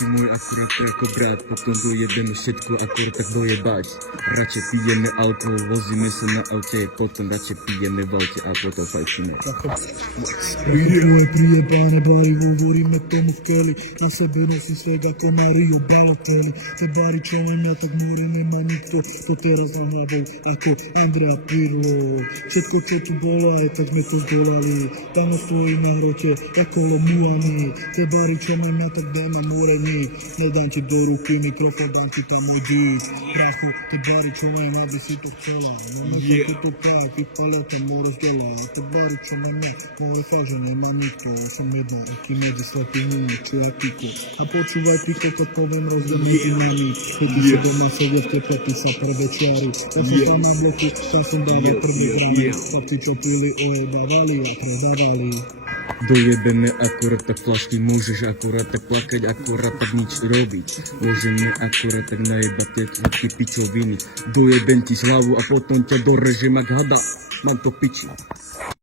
si môj akurát ako brat, potom dojebeme všetko akurát tak dojebať. Radšej pijeme alkohol, vozíme sa na aute, potom radšej pijeme v aute a potom fajčíme. Prijebané bary, hovoríme tomu v keli, na sebe nosím sveg ako Mario Balotelli. Te bary čo len ja, tak múry nemá nikto, to teraz nahľadol ako Andrea Pirlo. Všetko čo tu bolo aj tak sme to zdolali, tam stojí na hrote ako Lemuani. Te bary čo len ja, tak dema múreník, nedám ti do ruky mikrofón, dám ti tam môj beat. Bracho, te bary čo len ja, by si to chcela, máme všetko to tak, vypália to mu rozdela. Te bary čo len ja, moje fáže nemám nikto, ja som jedna, aký medzi slepými, čo ja piko. A počúvaj piko, to poviem rozdiel medzi nami, chodí sa doma sedia v teploty sa prvé čiary. Ja som tam na bloku, tam som dával prvé gramy, chlapci čo pili, dávali a predávali. Dojebeme akurát tak flašky, môžeš akurát tak plakať, akurát tak nič robiť. Môžeme akurát tak najebať tie všetky pičoviny. Dojebem ti hlavu a potom ťa dorežem ak hada, mám to piči.